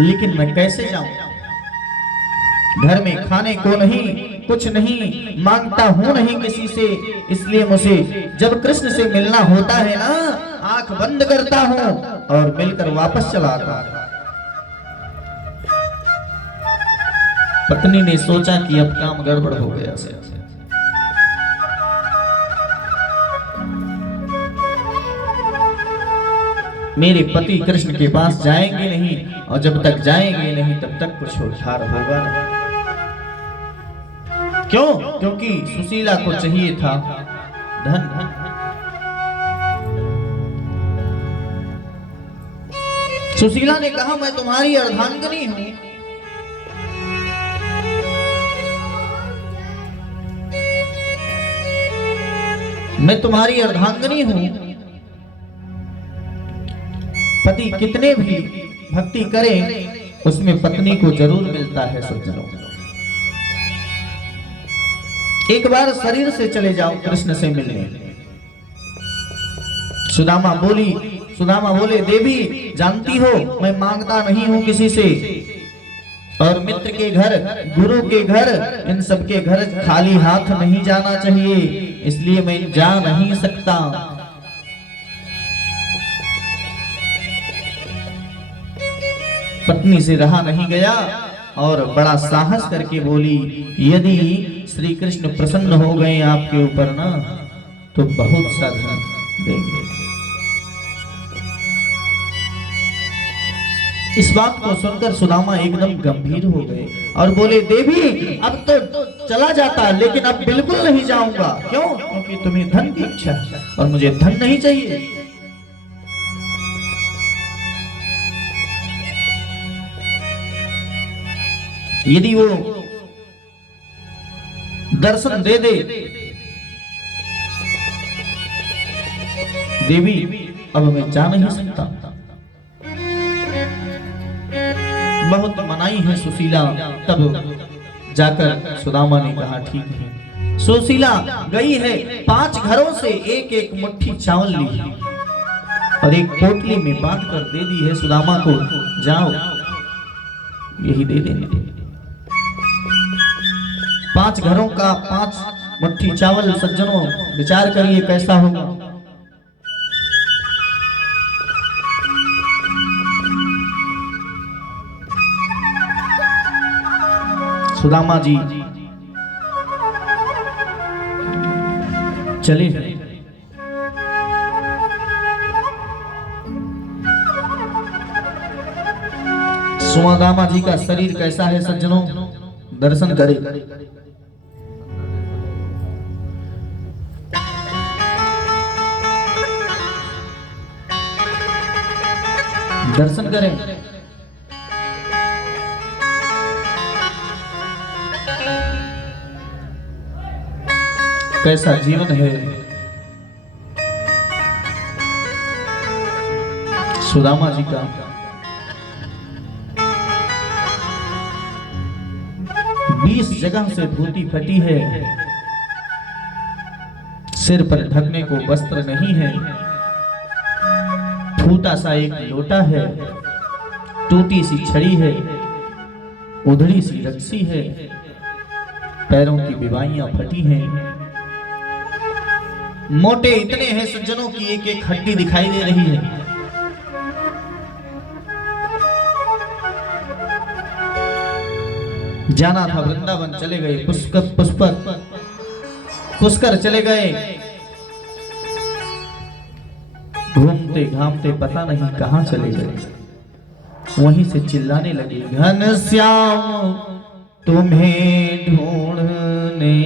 लेकिन मैं कैसे जाऊं? घर में खाने को नहीं, कुछ नहीं, मांगता हूं नहीं किसी से। इसलिए मुझे जब कृष्ण से मिलना होता है ना, आंख बंद करता हूं और मिलकर वापस चला आता। पत्नी ने सोचा कि अब काम गड़बड़ हो गया से। मेरे पति कृष्ण के पास जाएंगे नहीं, और जब तक जाएंगे नहीं तब तक कुछ उद्धार होगा नहीं। क्यों? क्योंकि सुशीला को चाहिए था धन। सुशीला ने कहा, मैं तुम्हारी अर्धांगिनी हूं। मैं तुम्हारी अर्धांगिनी हूं। पति कितने भी भक्ति करे, उसमें पत्नी को जरूर मिलता है सज्जनों। एक बार शरीर से चले जाओ कृष्ण से मिलने। सुदामा बोले, देवी जानती हो मैं मांगता नहीं हूं किसी से, और मित्र के घर, गुरु के घर, इन सब के घर खाली हाथ नहीं जाना चाहिए, इसलिए मैं जा नहीं सकता। पत्नी से रहा नहीं गया और बड़ा साहस करके बोली, यदि श्री कृष्ण प्रसन्न हो गए आपके ऊपर ना, तो बहुत सा धन देंगे। इस बात को सुनकर सुदामा एकदम गंभीर हो गए और बोले, देवी अब तो चला जाता, लेकिन अब बिल्कुल नहीं जाऊंगा। क्यों? क्योंकि तुम्हें धन की इच्छा है और मुझे धन नहीं चाहिए। यदि वो दर्शन दे दे, देवी अब मैं जा नहीं सकता। बहुत मनाई है सुशीला। तब जाकर सुदामा ने कहा, ठीक है। सुशीला गई है, 5 घरों से एक एक मुट्ठी चावल ली है और एक पोटली में बांध कर दे दी है सुदामा को, जाओ यही दे देने। 5 घरों का 5 मुट्ठी चावल। सज्जनों विचार करिए कैसा होगा। सुदामा जी चले। सुदामा जी का शरीर कैसा है सज्जनों, दर्शन करें। दर्शन करें। कैसा जीवन है सुदामा जी का। 20 जगह से धोती फटी है, सिर पर ढकने को वस्त्र नहीं है, फूटा सा एक लोटा है, टूटी सी छड़ी है, उधड़ी सी रस्सी है, पैरों की बिवाइयां फटी हैं। मोटे इतने हैं सज्जनों की एक एक हड्डी दिखाई दे रही है। जाना था वृंदावन, चले गए पुष्कर चले गए। घूमते घामते पता नहीं कहां चले गए। वहीं से चिल्लाने लगे, घनश्याम तुम्हें ढूंढने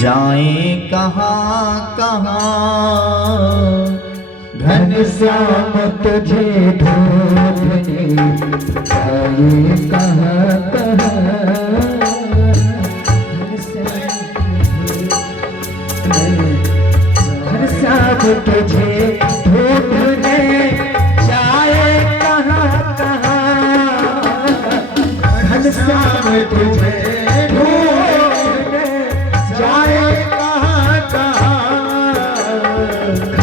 जाए कहां कहां, घनश्याम तुझे ढूंढने जाए कहां कहां। घनश्याम तुझे ढूंढने जाए कहां कहां, घनश्याम तुझे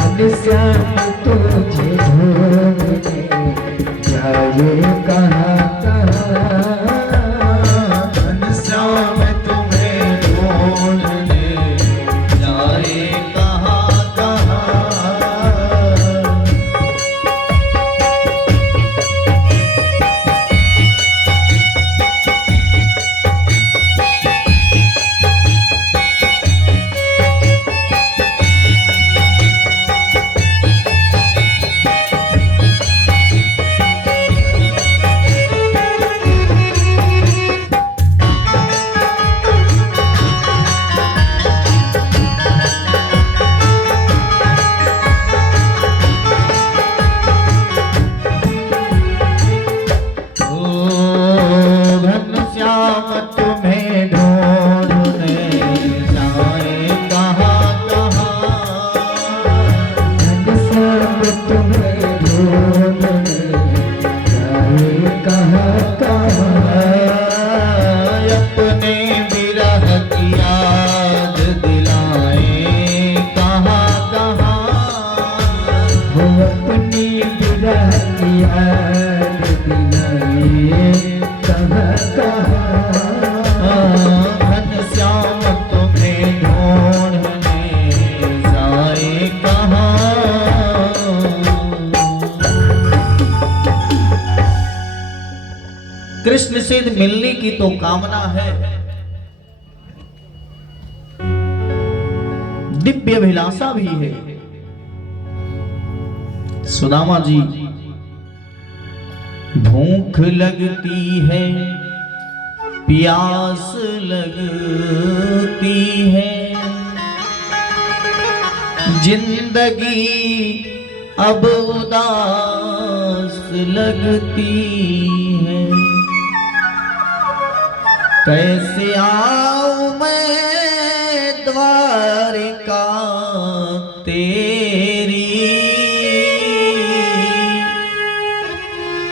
घनश्याम तुझे ढूंढने जाए तुम्हें ढूंढने जाए कहाँ कहाँ। अपने विरह की याद दिलाए कहाँ कहाँ। वो अपनी विरह की याद दिलाए कहाँ कहाँ। घनश्याम तुम्हें ढूंढने जाए कहाँ। कृष्ण से मिलने की तो कामना है, दिव्य अभिलाषा भी है। सुदामा जी, भूख लगती है, प्यास लगती है, जिंदगी अब उदास लगती है। कैसे आऊं मैं द्वारिका तेरी,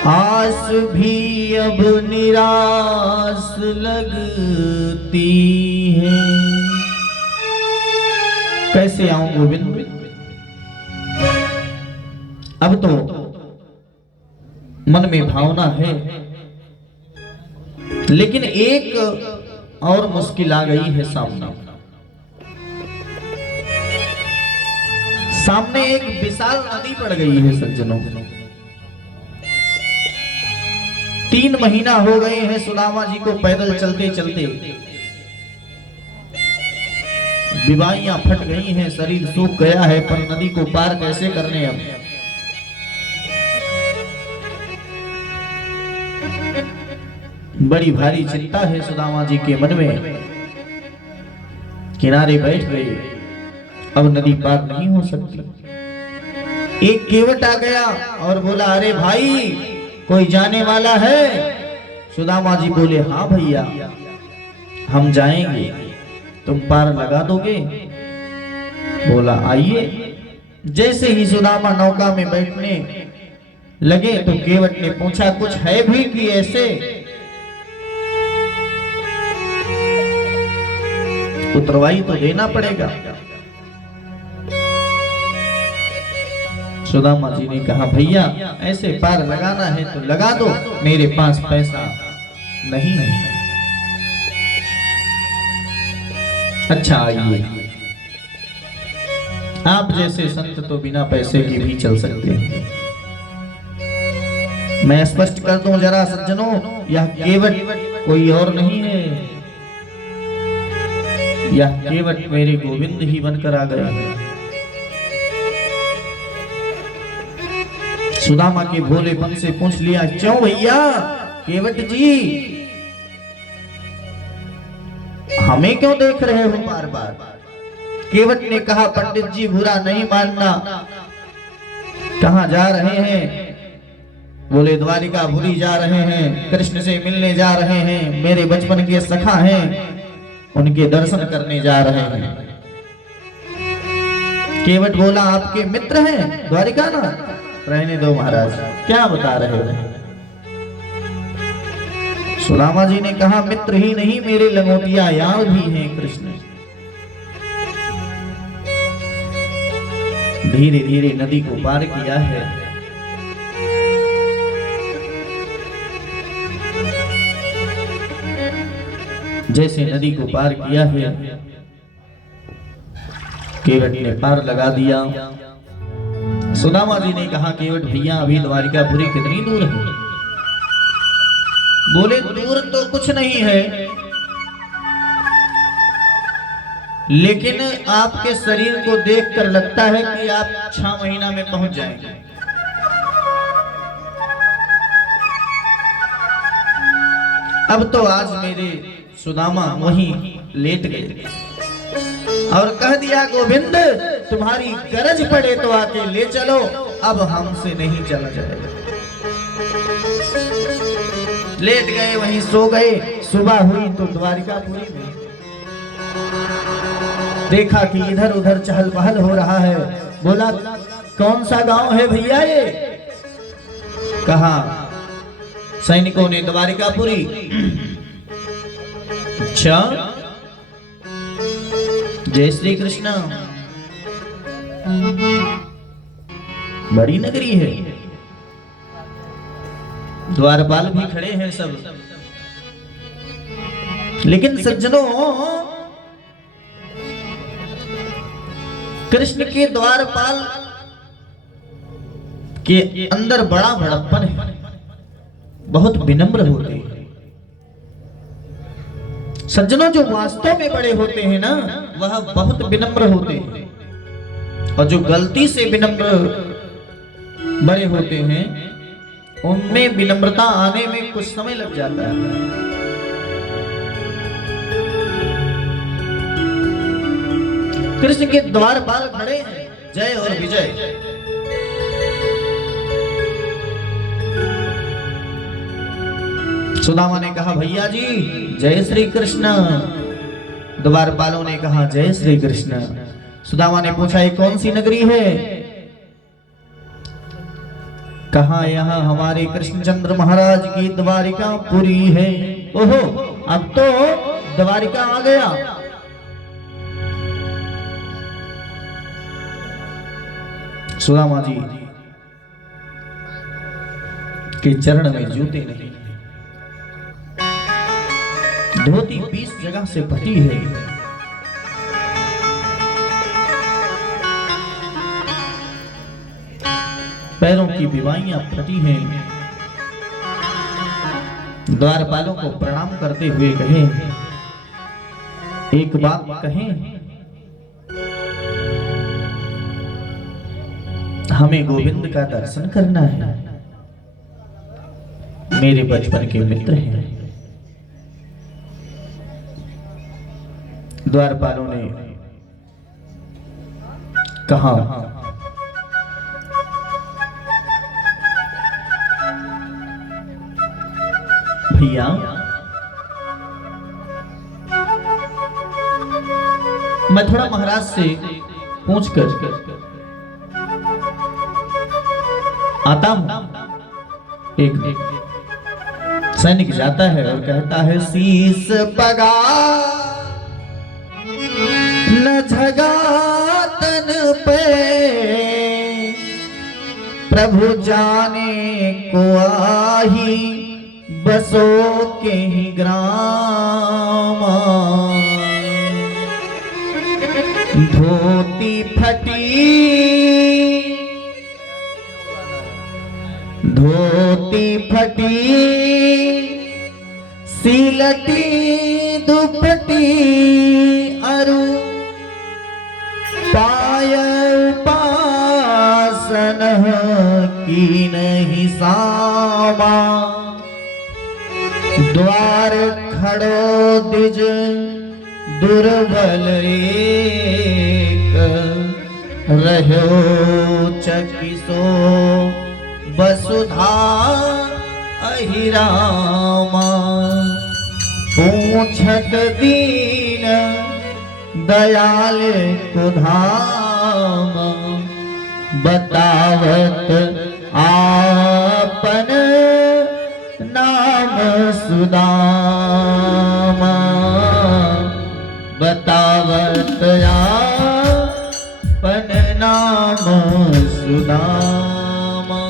आस भी अब निराश लगती है। कैसे आऊं गोविंद, अब तो मन में भावना है, लेकिन एक और मुश्किल आ गई है सामने। सामने एक विशाल नदी पड़ गई है सज्जनों। 3 महीना हो गए हैं सुदामा जी को पैदल चलते चलते। विवाहियां फट गई हैं, शरीर सूख गया है, पर नदी को पार कैसे करने अब। बड़ी भारी चिंता है सुदामा जी के मन में। किनारे बैठ गए, अब नदी पार नहीं हो सकती। एक केवट आ गया और बोला, अरे भाई कोई जाने वाला है? सुदामा जी बोले, हाँ भैया हम जाएंगे, तुम पार लगा दोगे? बोला आइए। जैसे ही सुदामा नौका में बैठने लगे तो केवट ने पूछा, कुछ है भी कि ऐसे? उतरवाई तो देना पड़ेगा। सुदामा जी ने कहा, भैया ऐसे पार लगाना है तो लगा दो, मेरे पास पैसा नहीं है। अच्छा आइए, आप जैसे संत तो बिना पैसे के भी चल सकते हैं। मैं स्पष्ट कर दूं जरा सज्जनों, यह केवट कोई और नहीं है, यह केवट मेरे गोविंद ही बनकर आ गए हैं। सुदामा के भोलेपन से पूछ लिया, क्यों भैया केवट जी, हमें क्यों देख रहे हो बार बार? केवट ने कहा, पंडित जी बुरा नहीं मानना, कहां जा रहे हैं? बोले द्वारिकापुरी जा रहे हैं, कृष्ण से मिलने जा रहे हैं, मेरे बचपन के सखा हैं, उनके दर्शन करने जा रहे हैं। केवट बोला, आपके मित्र हैं द्वारिका ना? रहने दो महाराज, क्या बता रहे हो? सुदामा जी ने कहा, मित्र ही नहीं मेरे लंगोटिया यार भी हैं कृष्ण। धीरे धीरे नदी को पार किया है। जैसे नदी को पार किया है, केवट ने पार लगा दिया। सुदामा जी ने कहा, केवट भैया अभी द्वारिकापुरी कितनी दूर है? बोले दूर तो कुछ नहीं है, लेकिन आपके शरीर को देखकर लगता है कि आप 6 महीना में पहुंच जाएंगे। अब तो आज मेरे सुदामा वहीं लेट गए और कह दिया, गोविंद तुम्हारी गरज पड़े तो आके ले चलो, अब हमसे नहीं चला जाएगा। लेट गए, वहीं सो गए। सुबह हुई तो द्वारिकापुरी में देखा कि इधर उधर चहल पहल हो रहा है। बोला, कौन सा गांव है भैया ये? कहा सैनिकों ने द्वारिकापुरी। अच्छा, जय श्री कृष्ण, बड़ी नगरी है, द्वारपाल भी खड़े हैं सब। लेकिन सज्जनों, कृष्ण के द्वारपाल के अंदर बड़ा बड़प्पन है, बहुत विनम्र होते हैं। सज्जनों, जो वास्तव में बड़े होते हैं ना, वह बहुत विनम्र होते हैं, और जो गलती से विनम्र बड़े होते हैं, उनमें विनम्रता आने में कुछ समय लग जाता है। कृष्ण के द्वारपाल खड़े हैं, जय और विजय। सुदामा ने कहा भैया जी जय श्री कृष्ण। द्वारपालों ने कहा जय श्री कृष्ण। सुदामा ने पूछा ये कौन सी नगरी है? कहा यहाँ हमारे कृष्णचंद्र महाराज की द्वारिकापुरी है। ओहो, अब तो द्वारिका आ गया। सुदामा जी के चरण में जूते नहीं, धोती 20 जगह से फटी है। पैरों की बिवाइयां फटी हैं। द्वारपालों को प्रणाम करते हुए कहे, एक बात कहें, हमें गोविंद का दर्शन करना है, मेरे बचपन के मित्र हैं। द्वारपालों ने कहा भैया मैं थोड़ा महाराज से पूछकर आता हूं। एक सैनिक जाता है और कहता है, शीस बगा न झगातन पे, प्रभु जाने को आही बसो के ही ग्राम। धोती फटी सिलटी दुपटी अरु पाय पासन की नहीं सामा। द्वार खड़ो द्विज दुर्बल एक, रहो चकिसो वसुधा अहिरामा। पूछत दीन दयाल को धाम, बतावत आपन नाम सुदामा। बतावत आपन नाम सुदामा।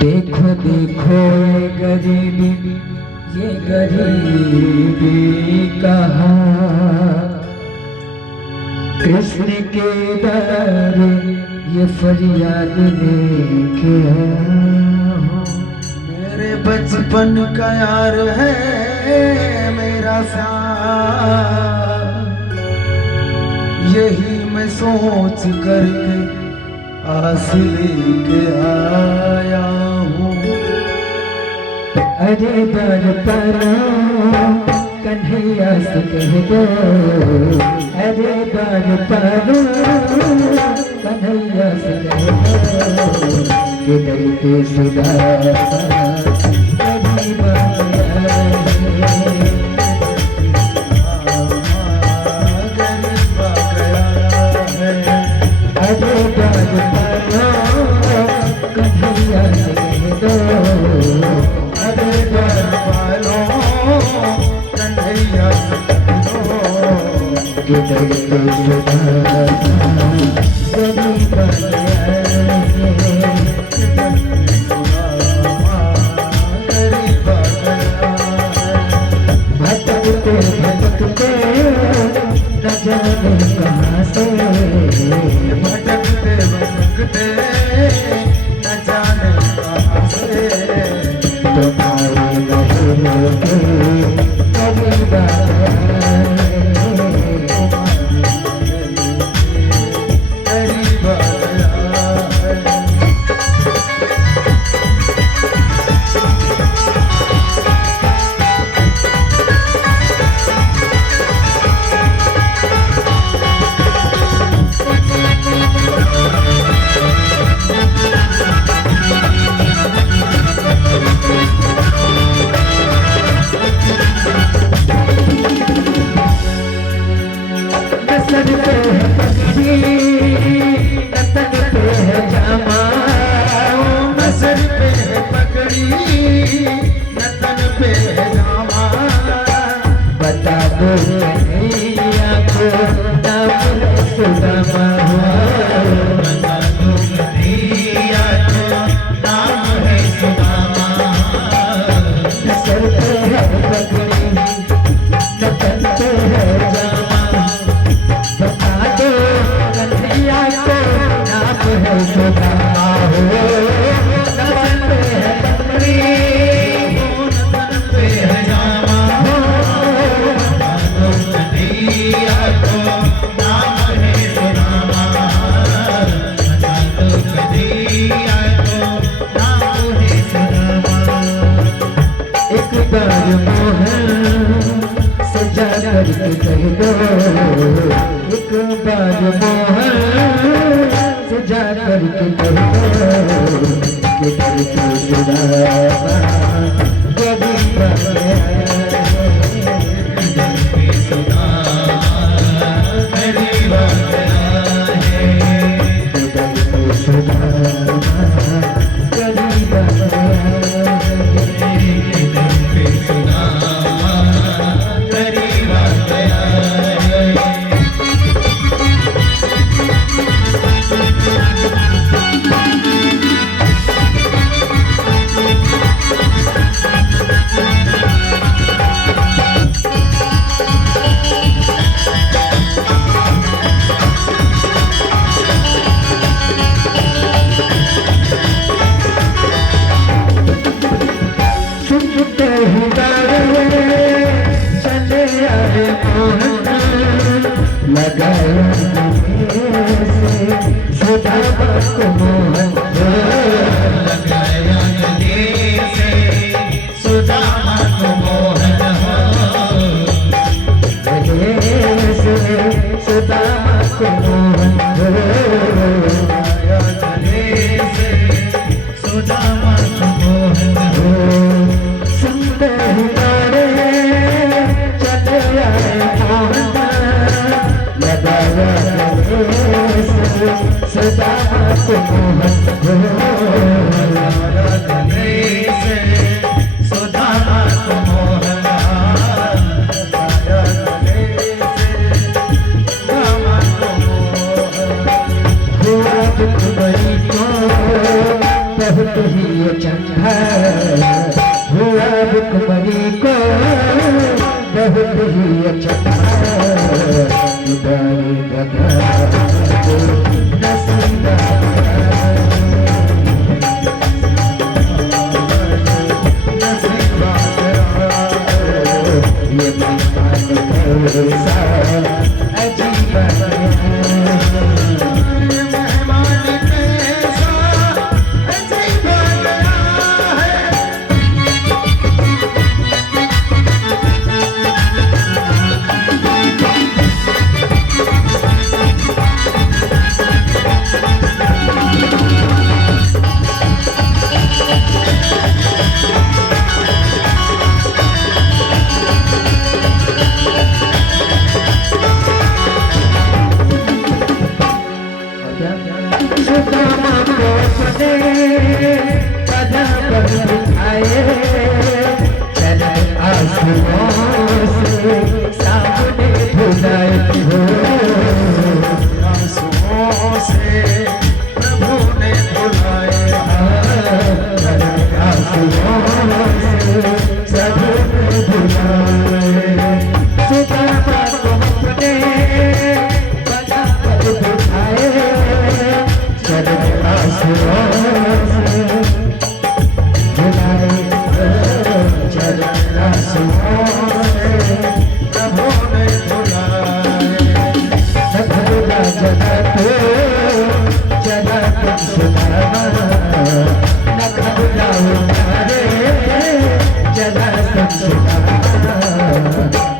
देखो देखो ये गरीबी कहा, कृष्ण के दर ये फरियाद लेके मेरे बचपन का यार है मेरा प्यार, यही मैं सोच करके आस लेके आया हूँ। अरे दर पर कन्हैया से कह दो, अरे दर पर कन्हैया से कह दो कि दर के सुधारा गरीब गया है। अरे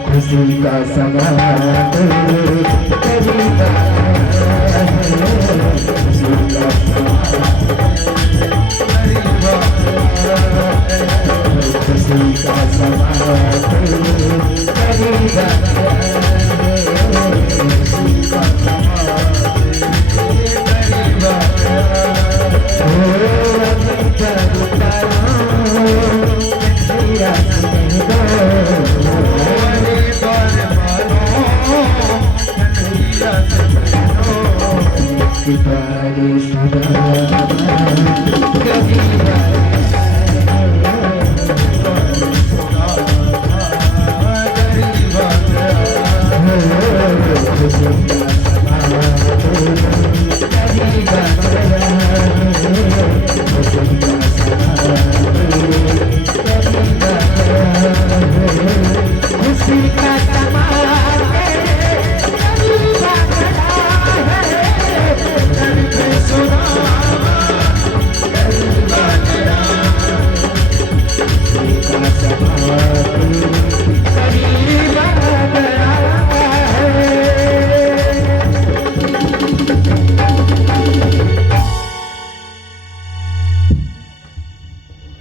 खुशी का सवाल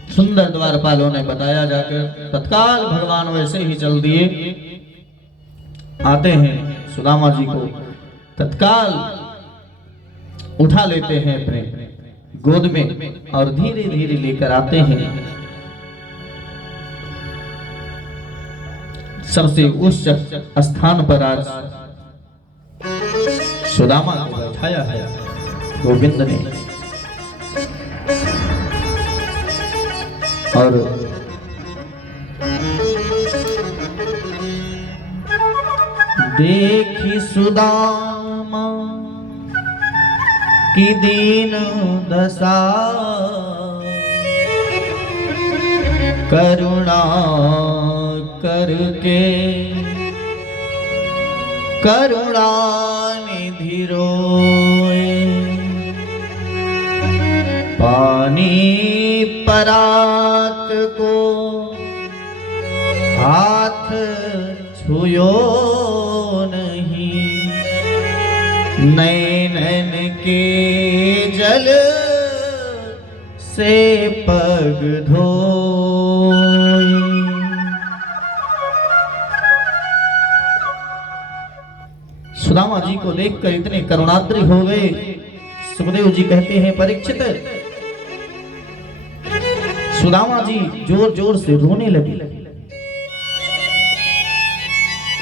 सुंदर द्वारपालों ने बताया जाकर तत्काल भगवान वैसे ही चल दिए, आते हैं सुदामा जी को तत्काल उठा लेते हैं अपने गोद में और धीरे धीरे लेकर आते हैं सबसे उच्च स्थान पर। आज सुदामा को बैठाया है गोविंद ने और देखी सुदामा की दीन दशा करुणा करके करुणा निधि रोए, पानी परात को हाथ छुयो नहीं, नैनन के जल से पग धोए। सुदामा जी को देखकर इतने करुणाद्री हो गए। सुखदेव जी कहते हैं परीक्षित, सुदामा जी जोर जोर से रोने लगे,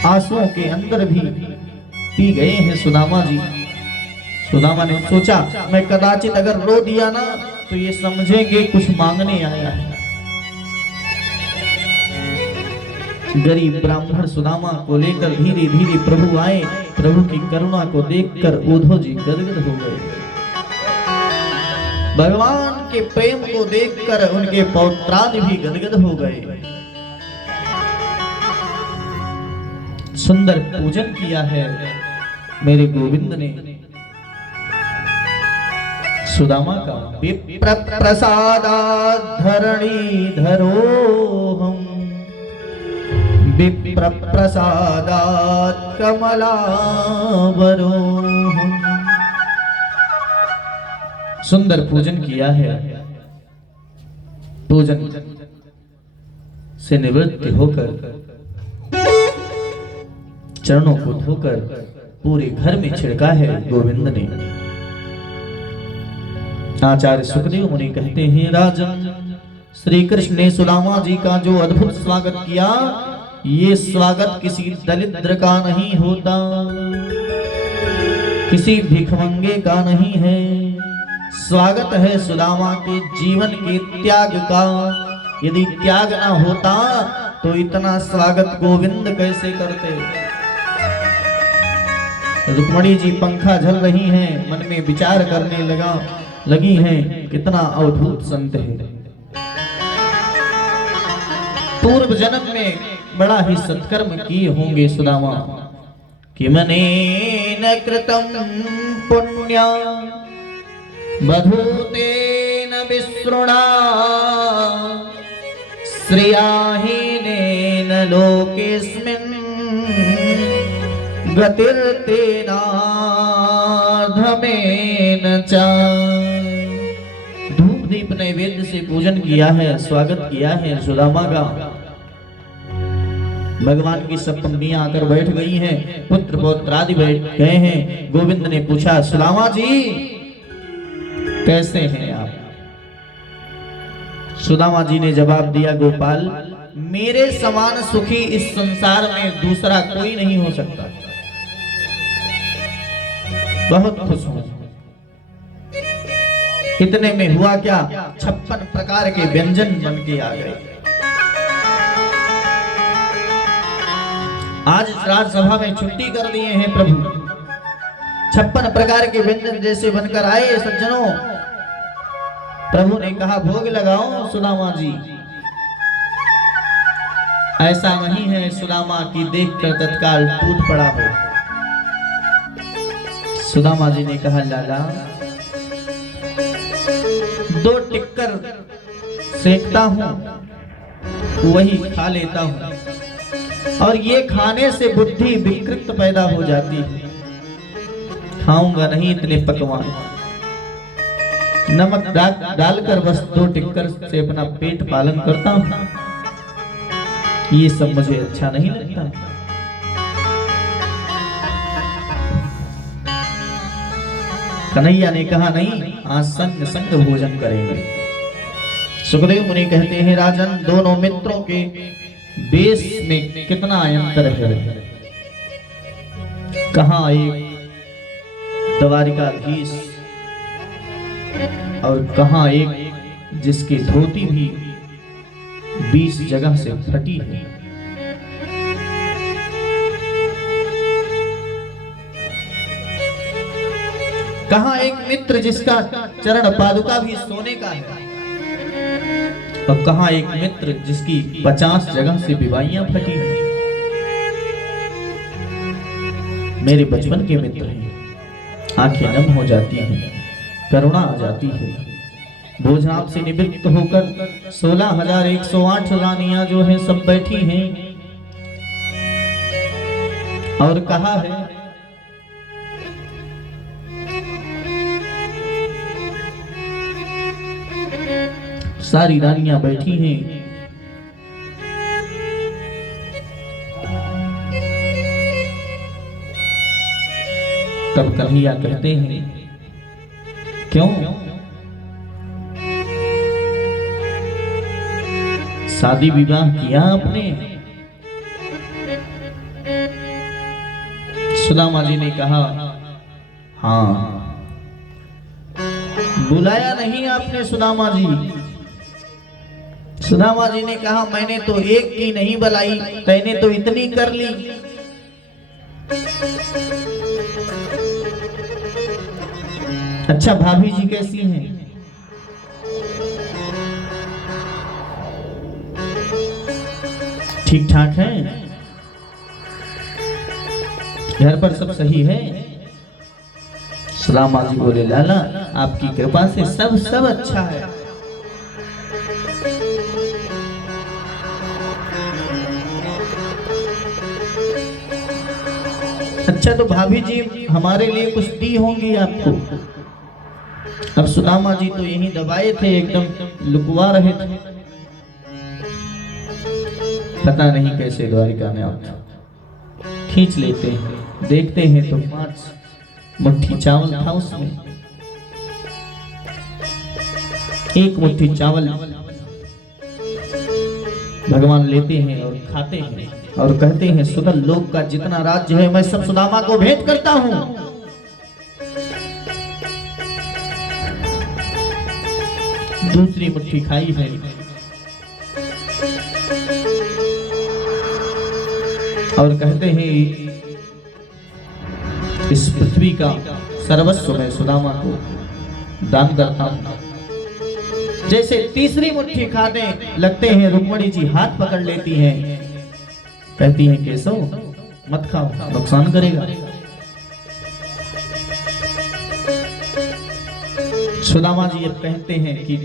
आंसुओं के अंदर भी पी गए हैं सुदामा जी। सुदामा ने सोचा मैं कदाचित अगर रो दिया ना तो ये समझेंगे कुछ मांगने आया है। गरीब ब्राह्मण सुदामा को लेकर धीरे धीरे प्रभु आए। प्रभु की करुणा को देखकर उद्धव जी गदगद हो गए। भगवान के प्रेम को देखकर उनके पौत्रादि भी गदगद हो गए। सुंदर पूजन किया है मेरे गोविंद ने सुदामा का। विप्र प्रसादात् धरणी धरोहम्, विप्र प्रसादात् कमलावरोहम्। सुंदर पूजन किया है। पूजन से निवृत्त होकर चरणों को धोकर पूरे घर में छिड़का है गोविंद ने। आचार्य सुखदेव मुनि कहते हैं राजन, श्री कृष्ण ने सुदामा जी का जो अद्भुत स्वागत किया, ये स्वागत किसी दरिद्र का नहीं होता, किसी भिखमंगे का नहीं है। स्वागत है सुदामा के जीवन के त्याग का। यदि त्याग ना होता तो इतना स्वागत गोविंद कैसे करते। रुक्मणी जी पंखा झल रही हैं, मन में विचार करने लगा, लगी हैं, कितना अद्भुत संत है। पूर्व जन्म में बड़ा ही सत्कर्म किए होंगे सुदामा। कि मने न कृतम पुण्य बधूते न विसृणा श्रियाहीनेन लोकेस्मिन् गतिर्तेनाधमेन च। धूप दीप नैवेद्य से पूजन किया है, स्वागत किया है सुदामा का। भगवान की सब पंक्तियां आकर बैठ गई हैं, पुत्र पौत्र आदि बैठ गए हैं। गोविंद ने पूछा, सुदामा जी कैसे हैं आप? सुदामा जी ने जवाब दिया, गोपाल मेरे समान सुखी इस संसार में दूसरा कोई नहीं हो सकता। बहुत खुश हूं। इतने में हुआ क्या, 56 प्रकार के व्यंजन बन के आ गए। आज राजसभा में छुट्टी कर दिए हैं प्रभु। 56 प्रकार के व्यंजन जैसे बनकर आए सज्जनों। प्रभु ने कहा, भोग लगाओ सुदामा जी। ऐसा नहीं है सुदामा की देखकर तत्काल टूट पड़ा हो। सुदामा जी ने कहा, लाला 2 टिक्कर सेकता हूं, वही खा लेता हूं, और ये खाने से बुद्धि विकृत पैदा हो जाती है। खाऊंगा नहीं इतने पकवान। नमक डालकर बस 2 टिक्कर से अपना पेट पालन करता हूं। ये सब मुझे अच्छा नहीं लगता। कन्हैया ने कहा, नहीं आज संग संग भोजन करेंगे। सुखदेव मुनि कहते हैं, राजन दोनों मित्रों के देश में कितना अंतर है। कहां एक द्वारिकाधीश और कहां एक जिसकी धोती भी 20 जगह से फटी है। कहां एक मित्र जिसका चरण पादुका भी सोने का है, और कहां एक मित्र जिसकी 50 जगह से विवाहियां फटी हैं। मेरे बचपन के मित्र हैं, आंखें नम हो जाती हैं, करुणा आ जाती है। भोजनाल से निवृत्त होकर 16,108 रानियां जो हैं सब बैठी हैं, और कहा है सारी रानियां बैठी हैं। तब कन्हैया कहते हैं, क्यों शादी विवाह किया आपने? सुदामा जी ने कहा, हाँ। बुलाया नहीं आपने सुदामा जी? सुदामा जी ने कहा, मैंने तो एक की नहीं बुलाई, तैने तो इतनी कर ली। अच्छा भाभी जी कैसी हैं? ठीक ठाक हैं? घर पर सब सही है? सुदामा जी बोले, लाला आपकी कृपा से सब अच्छा है। अच्छा तो भाभी जी हमारे लिए कुछ दी होंगी आपको? अब सुदामा जी तो यहीं दबाए थे, एकदम लुकवा रहे थे। पता नहीं कैसे द्वारिका में आप खींच लेते हैं, देखते हैं तो 5 मुट्ठी चावल था उसमें। 1 मुट्ठी चावल भगवान लेते हैं और खाते हैं और कहते हैं, सुदल लोक का जितना राज्य है मैं सब सुदामा को भेंट करता हूं। दूसरी मुट्ठी खाई है, और कहते हैं इस पृथ्वी का सर्वस्व मैं सुदामा को दान करता हूं। जैसे तीसरी मुट्ठी खाने लगते हैं, रुक्मणी जी हाथ पकड़ लेती हैं, कहती हैं केशव मत खाओ, नुकसान करेगा। सुदामा जी अब कहते हैं कि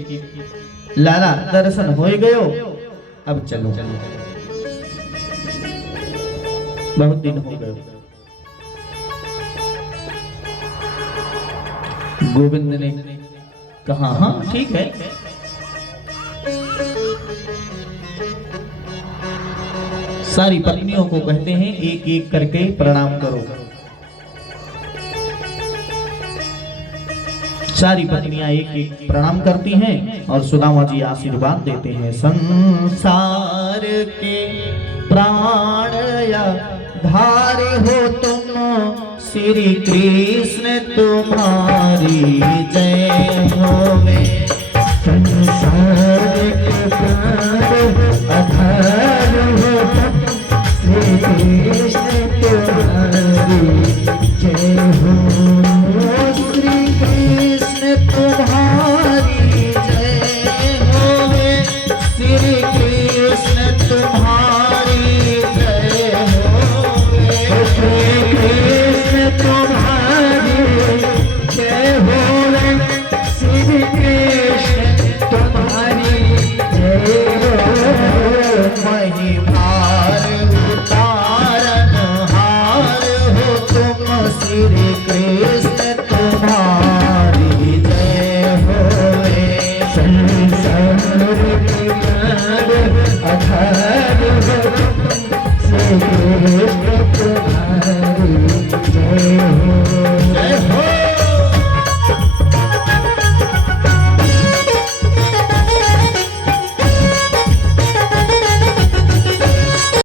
लाला दर्शन हो गयो, अब चलो, बहुत दिन हो गए। गोविंद ने कहा हाँ ठीक है। सारी पत्नियों को कहते हैं एक एक करके प्रणाम करो। सारी पत्नियां एक एक प्रणाम करती हैं और सुदामा जी आशीर्वाद देते हैं। संसार के प्राण या धारे हो तुम, श्री कृष्ण तुम्हारी जय होवे।